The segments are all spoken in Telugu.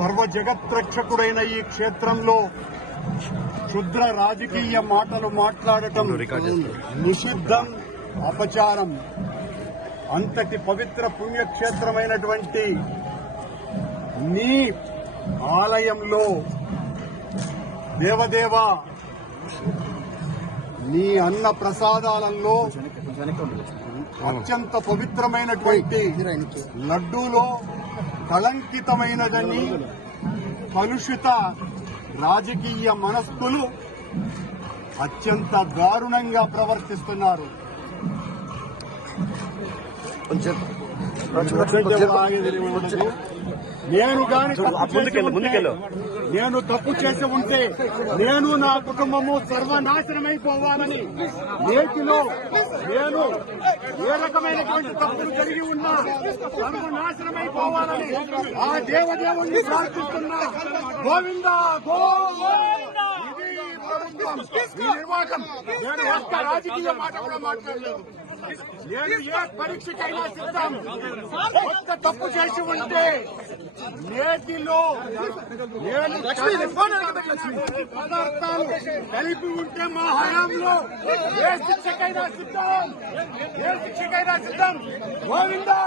సర్వ జగత్రక్షకుడైన ఈ క్షేత్రంలో క్షుద్ర రాజకీయ మాటలు మాట్లాడటం నిషిద్ధం, అపచారం. అంతటి పవిత్ర పుణ్యక్షేత్రమైనటువంటి నీ ఆలయంలో దేవదేవ నీ అన్న ప్రసాదాలలో అత్యంత పవిత్రమైనటువంటి లడ్డూలో కళంకితమైనదని కలుషిత రాజకీయ మనస్కులు అత్యంత దారుణంగా ప్రవర్తిస్తున్నారు. నేను గాని నేను తప్పు చేసి ఉంటే నేను నా కుటుంబము సర్వనాశనమైపోవాలని, నేటిలో నేను ఏ రకమైనటువంటి తప్పులు జరిగి ఉన్నా సర్వనాశనమైపోవాలని ఆ దేవదేవుణ్ణి ప్రార్థిస్తున్నా. గోవిందా గోవిందా. ఇది ప్రభుత్వం, ఈ నిర్వాహకం. నేను ఒక్క రాజకీయ మాట కూడా మాట్లాడలేదు. నేను ఏ పరీక్షకైనా సిద్ధం. ఒక్క తప్పు చేసి ఉంటే నేటిలో నేను పదార్థాలు కలిపి ఉంటే మా హయాంలో ఏ శిక్షకైనా సిద్ధం, ఏ శిక్షకైనా సిద్ధం. గోవిందా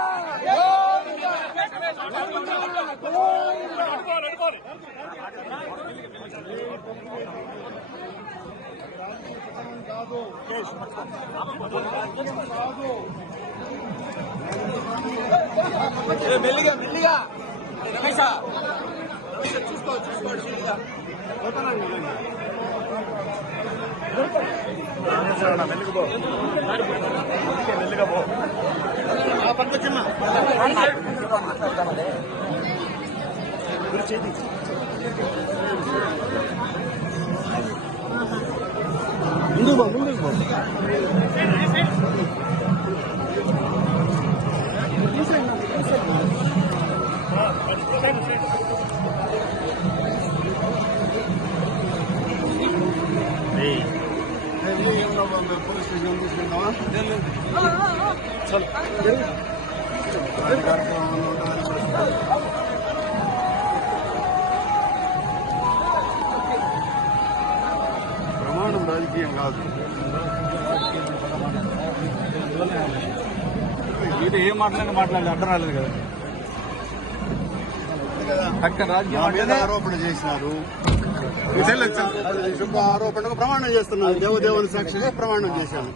మెల్లిగా మెల్లిగా చూసుకోండి మెల్లిగా పో పట్టుకొచ్చమ్మా. ముందుకు పో, ముందుకు పో. పోలీస్ స్టేషన్ తీసుకెళ్తావా? ప్రమాణం రాజకీయం కాదు. ఇది ఏం మాట్లాడలేదు అర్థం రాలేదు కదా. అక్కడ రాజకీయ ఆరోపణ చేసినారు, శుభ ఆరోపణకు ప్రమాణం చేస్తున్నాను. దేవదేవుని సాక్షిగా ప్రమాణం చేశాను.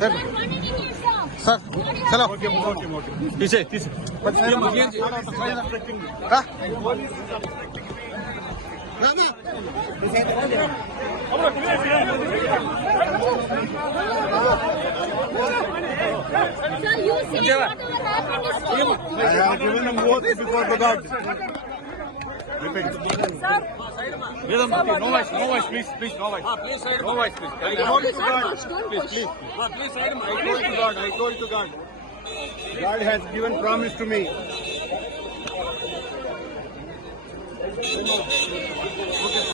సార్ సార్ చలో తీసే No voice, please, no voice. No voice, please. I told to God, please. I told to God. God has given promise to me.